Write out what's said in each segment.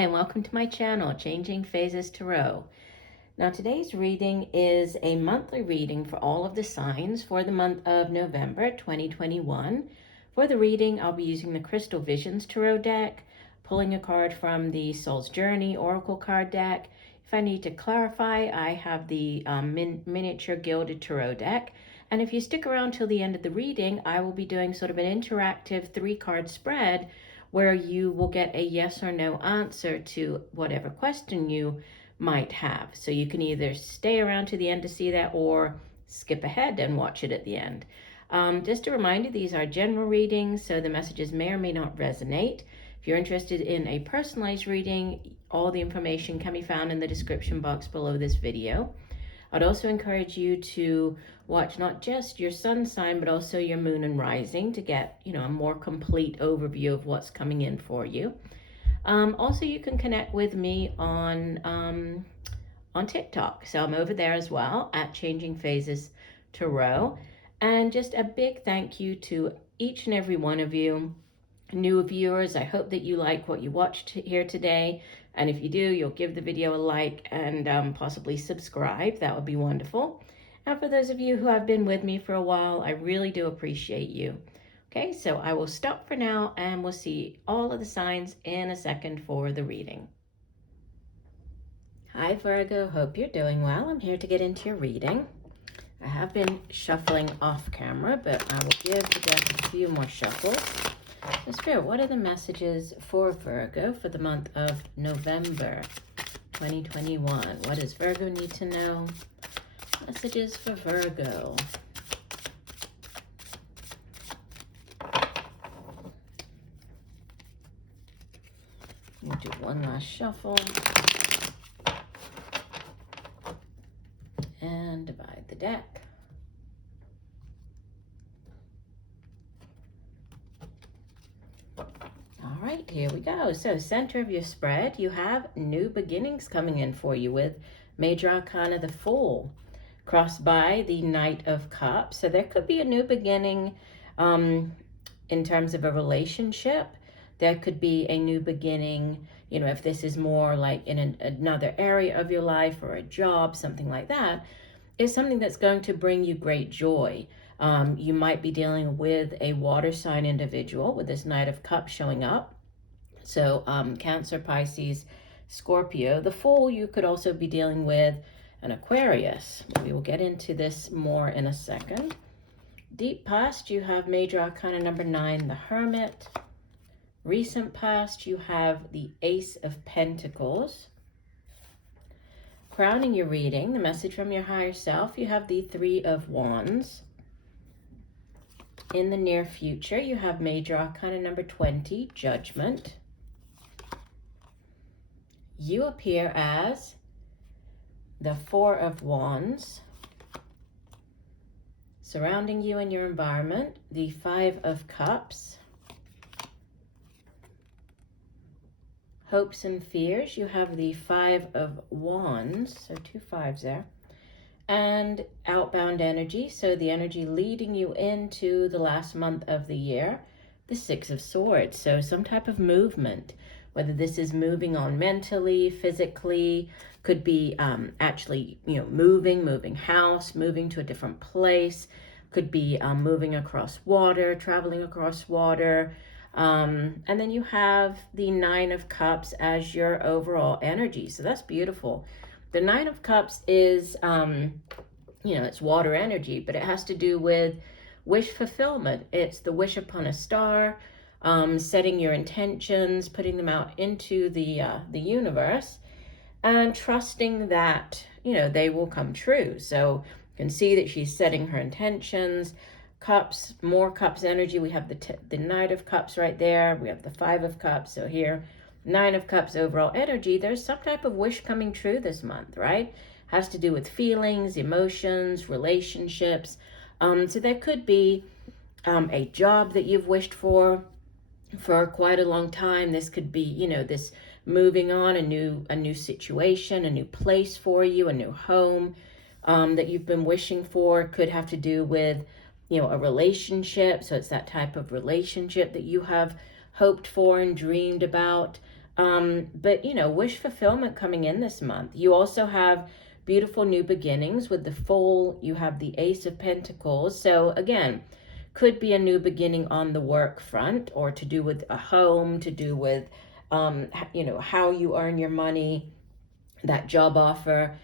Hi, and welcome to my channel, Changing Phases Tarot. Now, today's reading is a monthly reading for all of the signs for the month of November 2021. For the reading, I'll be using the Crystal Visions Tarot deck, pulling a card from the Soul's Journey Oracle card deck. If I need to clarify, I have the miniature gilded tarot deck. And if you stick around till the end of the reading, I will be doing sort of an interactive 3-card spread where you will get a yes or no answer to whatever question you might have. So you can either stay around to the end to see that or skip ahead and watch it at the end. Just a reminder, these are general readings, so the messages may or may not resonate. If you're interested in a personalized reading, all the information can be found in the description box below this video. I'd also encourage you to watch not just your sun sign, but also your moon and rising to get, a more complete overview of what's coming in for you. Also, you can connect with me on TikTok. So I'm over there as well at Changing Phases Tarot. And just a big thank you to each and every one of you. New viewers, I hope that you like what you watched here today. And if you do, you'll give the video a like and possibly subscribe. That would be wonderful. And for those of you who have been with me for a while, I really do appreciate you. Okay, so I will stop for now and we'll see all of the signs in a second for the reading. Hi Virgo, hope you're doing well. I'm here to get into your reading. I have been shuffling off camera, but I will give the deck a few more shuffles. So Spirit, what are the messages for Virgo for the month of November 2021? What does Virgo need to know? Messages for Virgo. We'll do one last shuffle. And divide the deck. All right, here we go. So center of your spread, you have new beginnings coming in for you with Major Arcana the Fool, crossed by the Knight of Cups. So there could be a new beginning in terms of a relationship. There could be a new beginning, if this is more like in another area of your life or a job, something like that, is something that's going to bring you great joy. You might be dealing with a water sign individual with this Knight of Cups showing up. So Cancer, Pisces, Scorpio. The Fool, you could also be dealing with an Aquarius. We will get into this more in a second. Deep past, you have Major Arcana number 9, the Hermit. Recent past, you have the Ace of Pentacles. Crowning your reading, the message from your higher self, you have the 3 of Wands. In the near future, you have Major Arcana number 20, Judgment. You appear as the 4 of Wands. Surrounding you and your environment, the 5 of Cups. Hopes and fears, you have the 5 of Wands, so 2 5s there. And outbound energy, so the energy leading you into the last month of the year, the 6 of Swords. So some type of movement, whether this is moving on mentally, physically, could be actually, moving house, moving to a different place, could be moving across water, traveling across water. And then you have the 9 of Cups as your overall energy. So that's beautiful. The 9 of Cups is, it's water energy, but it has to do with wish fulfillment. It's the wish upon a star, setting your intentions, putting them out into the universe, and trusting that, they will come true. So you can see that she's setting her intentions. Cups, more Cups energy. We have the Knight of Cups right there. We have the 5 of Cups. So here, 9 of Cups overall energy. There's some type of wish coming true this month, right? Has to do with feelings, emotions, relationships. So there could be a job that you've wished for quite a long time. This could be, this moving on, a new situation, a new place for you, a new home that you've been wishing for. Could have to do with, a relationship. So it's that type of relationship that you have hoped for and dreamed about. But, wish fulfillment coming in this month. You also have beautiful new beginnings with the Fool. You have the Ace of Pentacles. So again, could be a new beginning on the work front, or to do with a home, to do with, how you earn your money, that job offer,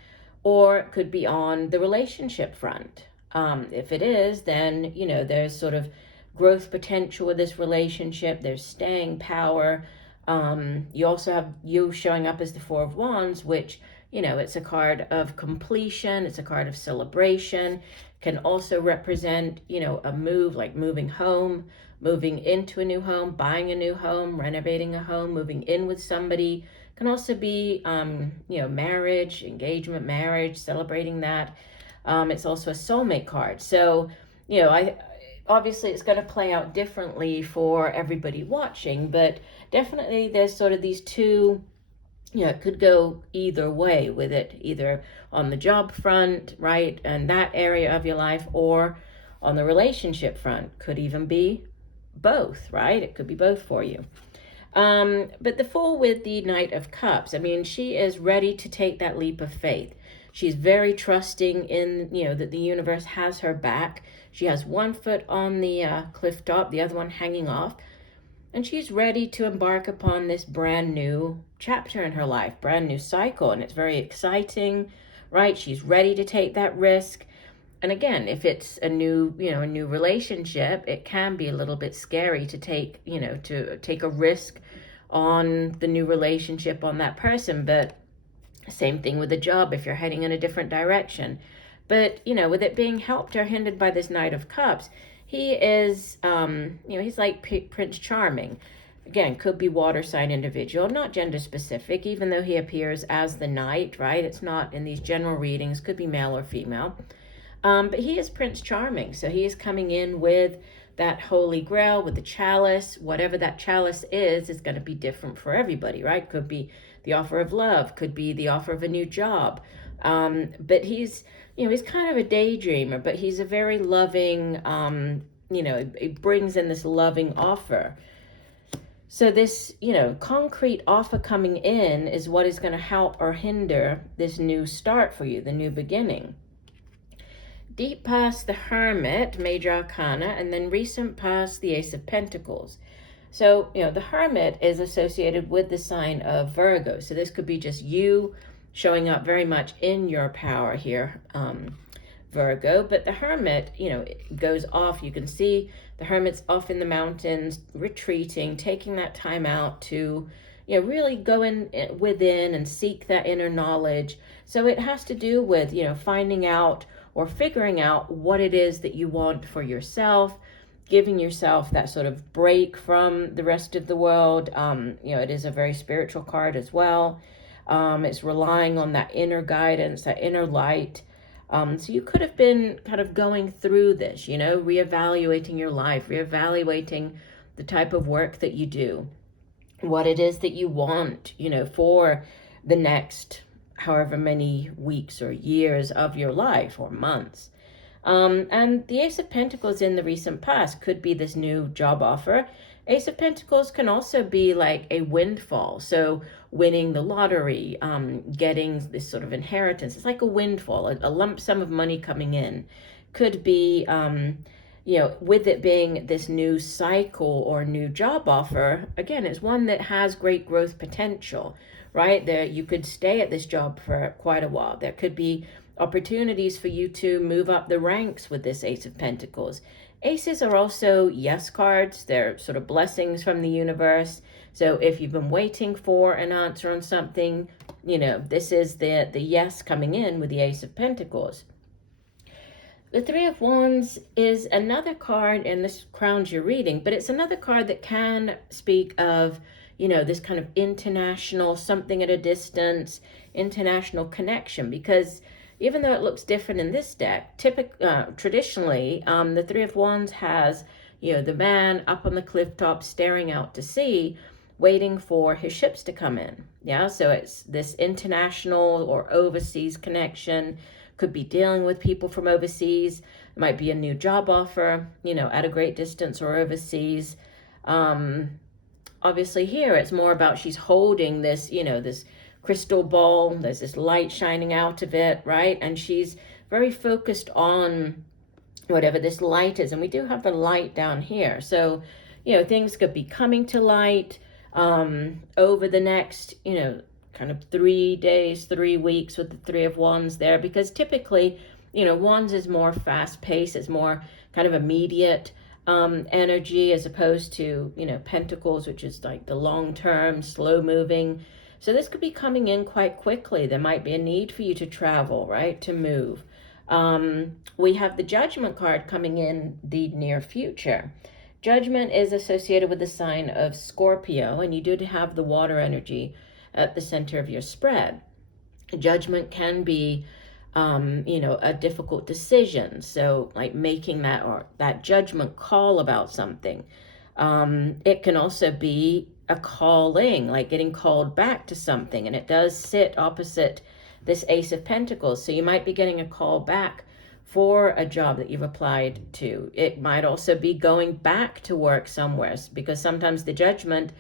or it could be on the relationship front. If it is, then, there's sort of growth potential with this relationship. There's staying power. You also have you showing up as the Four of Wands, which, it's a card of completion. It's a card of celebration. Can also represent, a move, like moving home, moving into a new home, buying a new home, renovating a home, moving in with somebody. Can also be, marriage, engagement, marriage, celebrating that. It's also a soulmate card. So, obviously it's going to play out differently for everybody watching, but definitely there's sort of these two, it could go either way with it, either on the job front, right, and that area of your life, or on the relationship front. Could even be both, right? It could be both for you. But the Fool with the Knight of Cups, I mean, she is ready to take that leap of faith. She's very trusting in, that the universe has her back. She has one foot on the cliff top, the other one hanging off. And she's ready to embark upon this brand new chapter in her life, brand new cycle. And it's very exciting, right? She's ready to take that risk. And again, if it's a new relationship, it can be a little bit scary to take a risk on the new relationship, on that person. But same thing with the job if you're heading in a different direction. But, with it being helped or hindered by this Knight of Cups, he is, he's like Prince Charming. Again, could be water sign individual, not gender specific, even though he appears as the knight, right? It's not in these general readings, could be male or female. But he is Prince Charming. So he is coming in with that Holy Grail, with the chalice. Whatever that chalice is going to be different for everybody, right? Could be the offer of love, could be the offer of a new job. But he's kind of a daydreamer, but he's a very loving, it brings in this loving offer. So this, concrete offer coming in is what is going to help or hinder this new start for you, the new beginning. Deep past the Hermit, Major Arcana, and then recent past the Ace of Pentacles. So, the Hermit is associated with the sign of Virgo. So this could be just you showing up very much in your power here, Virgo. But the Hermit, it goes off. You can see the Hermit's off in the mountains, retreating, taking that time out to, really go within and seek that inner knowledge. So it has to do with, finding out or figuring out what it is that you want for yourself, giving yourself that sort of break from the rest of the world. It is a very spiritual card as well. It's relying on that inner guidance, that inner light. So you could have been kind of going through this, reevaluating your life, reevaluating the type of work that you do, what it is that you want, for the next however many weeks or years of your life or months. And the Ace of Pentacles in the recent past could be this new job offer. Ace of Pentacles can also be like a windfall. So winning the lottery, getting this sort of inheritance. It's like a windfall, a lump sum of money coming in. Could be, with it being this new cycle or new job offer, again, it's one that has great growth potential, right? There, you could stay at this job for quite a while. There could be opportunities for you to move up the ranks with this Ace of Pentacles. Aces are also yes cards. They're sort of blessings from the universe. So if you've been waiting for an answer on something, this is the yes coming in with the Ace of Pentacles. The Three of Wands is another card, and this crowns your reading, but it's another card that can speak of, this kind of international, something at a distance, international connection, because even though it looks different in this deck, traditionally, the Three of Wands has, the man up on the cliff top staring out to sea, waiting for his ships to come in. Yeah, so it's this international or overseas connection. Could be dealing with people from overseas. It might be a new job offer, at a great distance or overseas. On obviously here it's more about she's holding this, this crystal ball. There's this light shining out of it, right? And she's very focused on whatever this light is. And we do have the light down here. So, things could be coming to light over the next, kind of 3 days, 3 weeks with the Three of Wands there, because typically, Wands is more fast paced, it's more kind of immediate energy, as opposed to, Pentacles, which is like the long term, slow moving. So this could be coming in quite quickly. There might be a need for you to travel, right? To move. We have the Judgment card coming in the near future. Judgment is associated with the sign of Scorpio, and you do have the water energy at the center of your spread. Judgment can be, a difficult decision. So like making that judgment call about something. It can also be a calling, like getting called back to something. And it does sit opposite this Ace of Pentacles. So you might be getting a call back for a job that you've applied to. It might also be going back to work somewhere, because sometimes the Judgment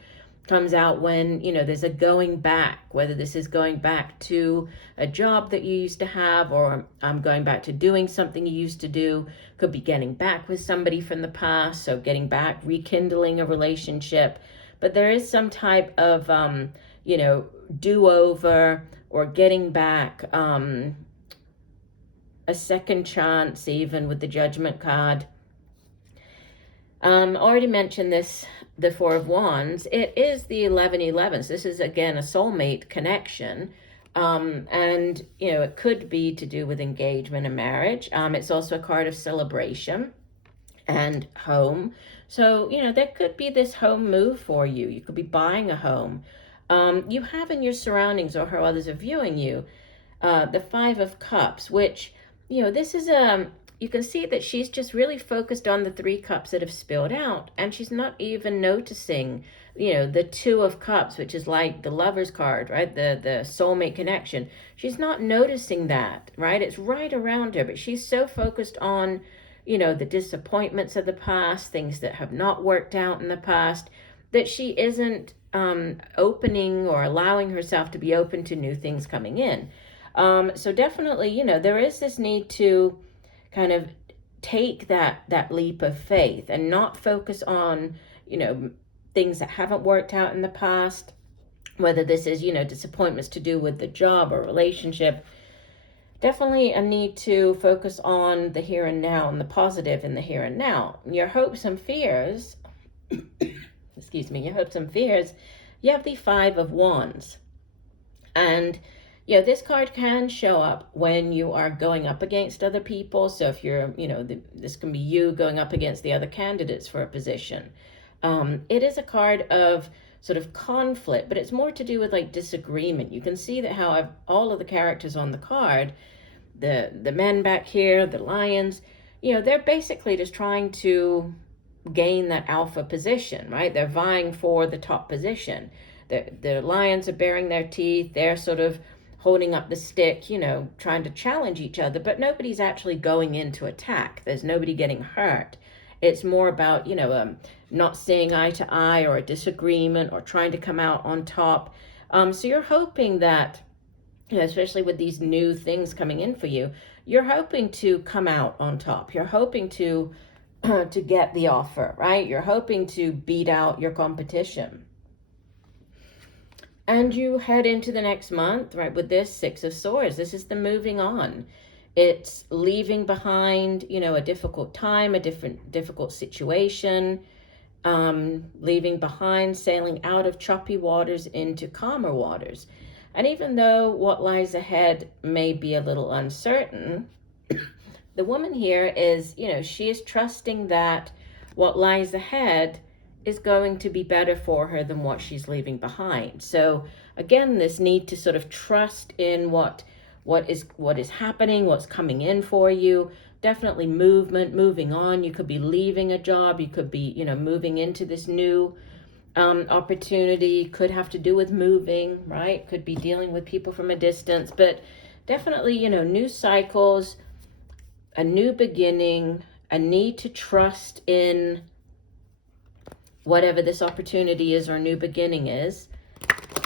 comes out when, there's a going back, whether this is going back to a job that you used to have, or going back to doing something you used to do. Could be getting back with somebody from the past, so getting back, rekindling a relationship. But there is some type of, do-over, or getting back, a second chance, even with the Judgment card. Already mentioned this, the Four of Wands. It is the 11-11. So this is, again, a soulmate connection. And, it could be to do with engagement and marriage. It's also a card of celebration and home. So, there could be this home move for you. You could be buying a home. You have in your surroundings, or how others are viewing you, the Five of Cups, which, this is you can see that she's just really focused on the 3 cups that have spilled out, and she's not even noticing, the Two of Cups, which is like the Lover's card, right? The soulmate connection. She's not noticing that, right? It's right around her, but she's so focused on, the disappointments of the past, things that have not worked out in the past, that she isn't opening or allowing herself to be open to new things coming in. So definitely, there is this need to kind of take that leap of faith and not focus on, things that haven't worked out in the past, whether this is, disappointments to do with the job or relationship. Definitely a need to focus on the here and now, and the positive in the here and now. Your hopes and fears, your hopes and fears, you have the Five of Wands. And this card can show up when you are going up against other people. So if you're, this can be you going up against the other candidates for a position. It is a card of sort of conflict, but it's more to do with like disagreement. You can see that how all of the characters on the card, the men back here, the lions, they're basically just trying to gain that alpha position, right? They're vying for the top position. The lions are baring their teeth. They're sort of holding up the stick, trying to challenge each other, but nobody's actually going in to attack. There's nobody getting hurt. It's more about, not seeing eye to eye, or a disagreement, or trying to come out on top. So you're hoping that, especially with these new things coming in for you, you're hoping to come out on top. You're hoping to get the offer, right? You're hoping to beat out your competition. And you head into the next month, right, with this Six of Swords. This is the moving on. It's leaving behind, a difficult time, a difficult situation, leaving behind, sailing out of choppy waters into calmer waters. And even though what lies ahead may be a little uncertain, the woman here is, she is trusting that what lies ahead is going to be better for her than what she's leaving behind. So again, this need to sort of trust in what is happening, what's coming in for you. Definitely moving on. You could be leaving a job. You could be, moving into this new opportunity. Could have to do with moving, right? Could be dealing with people from a distance, but definitely, new cycles, a new beginning, a need to trust in whatever this opportunity is or new beginning is.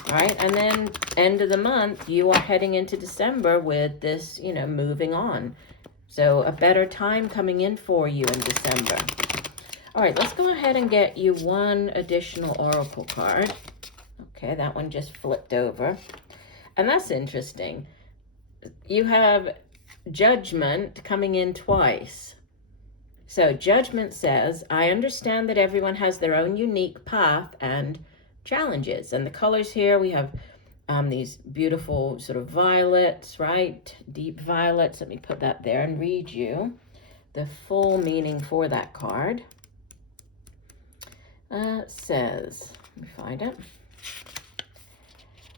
All right, and then end of the month, you are heading into December with this, you know, moving on. So a better time coming in for you in December. All right, let's go ahead and get you one additional oracle card. Okay, that one just flipped over. And that's interesting. You have Judgment coming in twice. So Judgment says, I understand that everyone has their own unique path and challenges. And the colors here, we have these beautiful sort of violets, right? Deep violets. Let me put that there and read you the full meaning for that card. It says, let me find it.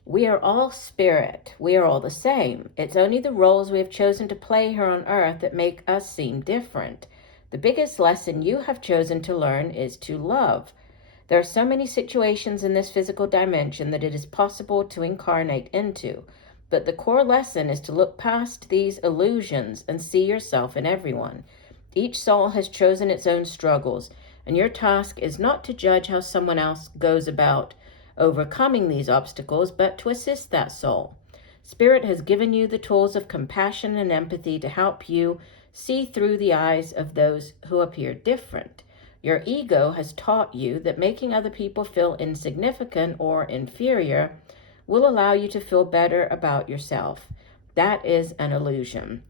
We are all spirit. We are all the same. It's only the roles we have chosen to play here on earth that make us seem different. The biggest lesson you have chosen to learn is to love. There are so many situations in this physical dimension that it is possible to incarnate into, but the core lesson is to look past these illusions and see yourself in everyone. Each soul has chosen its own struggles, and your task is not to judge how someone else goes about overcoming these obstacles, but to assist that soul. Spirit has given you the tools of compassion and empathy to help you see through the eyes of those who appear different. Your ego has taught you that making other people feel insignificant or inferior will allow you to feel better about yourself. That is an illusion.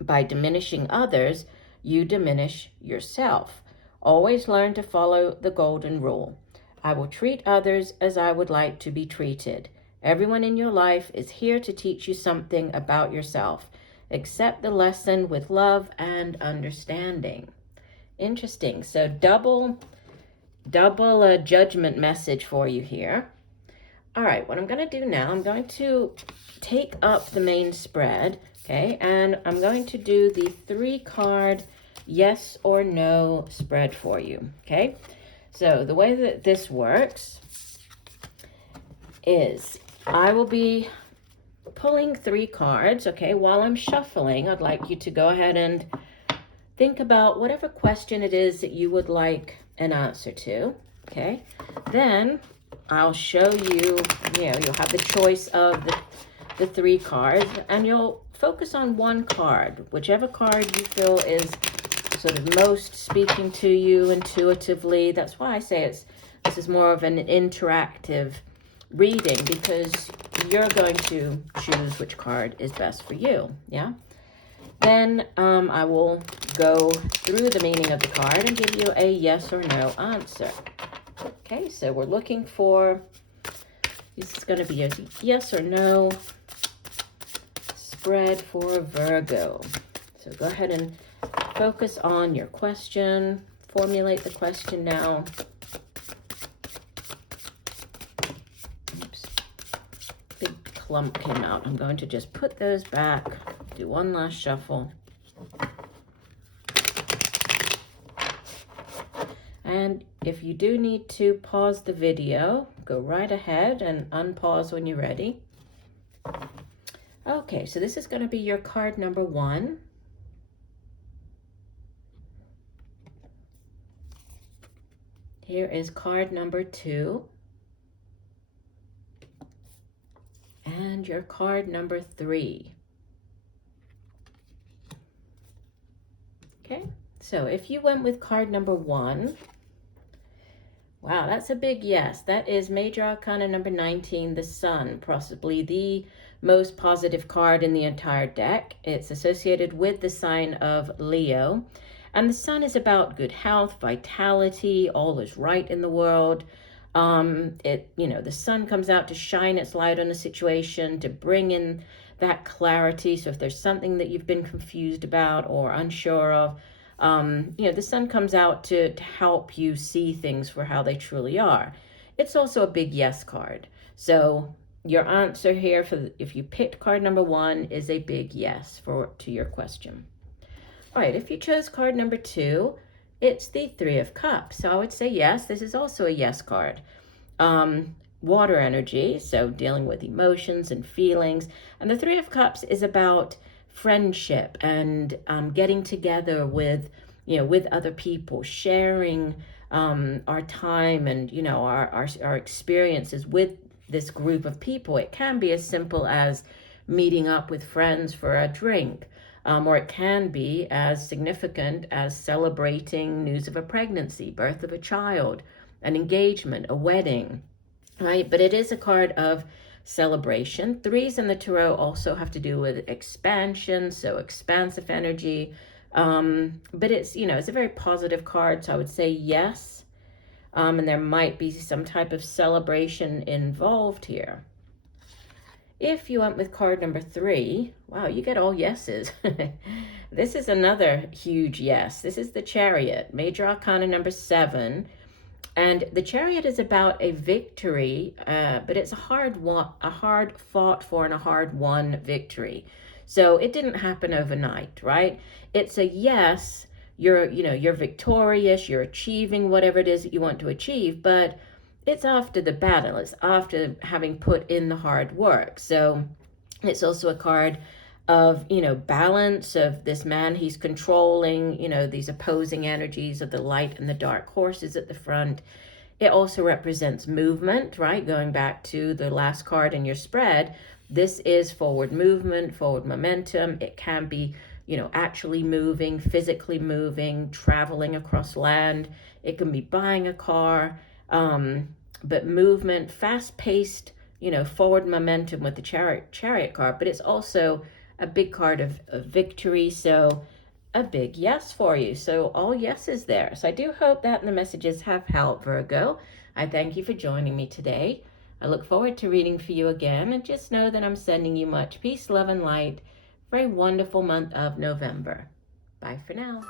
By diminishing others, you diminish yourself. Always learn to follow the golden rule. I will treat others as I would like to be treated. Everyone in your life is here to teach you something about yourself. Accept the lesson with love and understanding. Interesting. So double judgment message for you here. All right, what I'm going to do now, I'm going to take up the main spread, okay, and I'm going to do the 3-card yes or no spread for you, okay? So the way that this works is I will be pulling 3 cards, okay? While I'm shuffling, I'd like you to go ahead and think about whatever question it is that you would like an answer to, okay? Then I'll show you, you'll have the choice of the 3 cards, and you'll focus on one card, whichever card you feel is sort of most speaking to you intuitively. That's why I say this is more of an interactive reading, because you're going to choose which card is best for you, yeah? Then I will go through the meaning of the card and give you a yes or no answer. Okay, so we're looking for, this is going to be a yes or no spread for Virgo. So go ahead and focus on your question. Formulate the question now. Oops, big clump came out. I'm going to just put those back. Do one last shuffle. And if you do need to pause the video, go right ahead and unpause when you're ready. Okay, so this is going to be your card number 1. Here is card number 2. And your card number 3. Okay, so if you went with card number 1, wow, that's a big yes. That is Major Arcana number 19, the Sun, possibly the most positive card in the entire deck. It's associated with the sign of Leo. And the Sun is about good health, vitality, all is right in the world. The Sun comes out to shine its light on a situation, to bring in that clarity. So if there's something that you've been confused about or unsure of, the Sun comes out to help you see things for how they truly are. It's also a big yes card. So your answer here if you picked card number 1 is a big yes to your question. All right, if you chose card number 2, it's the 3 of Cups. So I would say yes, this is also a yes card. Water energy, so dealing with emotions and feelings. And the 3 of Cups is about friendship and getting together with other people, sharing our time and, you know, our experiences with this group of people. It can be as simple as meeting up with friends for a drink, or it can be as significant as celebrating news of a pregnancy, birth of a child, an engagement, a wedding, right? But it is a card of celebration. Threes in the tarot also have to do with expansion, so expansive energy. But it's, you know, it's a very positive card, so I would say yes. And there might be some type of celebration involved here. If you went with card number 3, wow, you get all yeses. This is another huge yes. This is the Chariot, Major Arcana number 7. And the Chariot is about a victory, but it's a hard fought for and a hard won victory. So it didn't happen overnight, right? It's a yes, you're victorious, you're achieving whatever it is that you want to achieve, but it's after the battle. It's after having put in the hard work. So it's also a card of, you know, balance of this man. He's controlling, you know, these opposing energies of the light and the dark horses at the front. It also represents movement, right? Going back to the last card in your spread, this is forward movement, forward momentum. It can be, you know, actually moving, physically moving, traveling across land. It can be buying a car. But movement, fast-paced, you know, forward momentum with the chariot card, but it's also a big card of victory, so a big yes for you. So all yeses there. So I do hope that the messages have helped, Virgo. I thank you for joining me today. I look forward to reading for you again, and just know that I'm sending you much peace, love, and light for a wonderful month of November. Bye for now.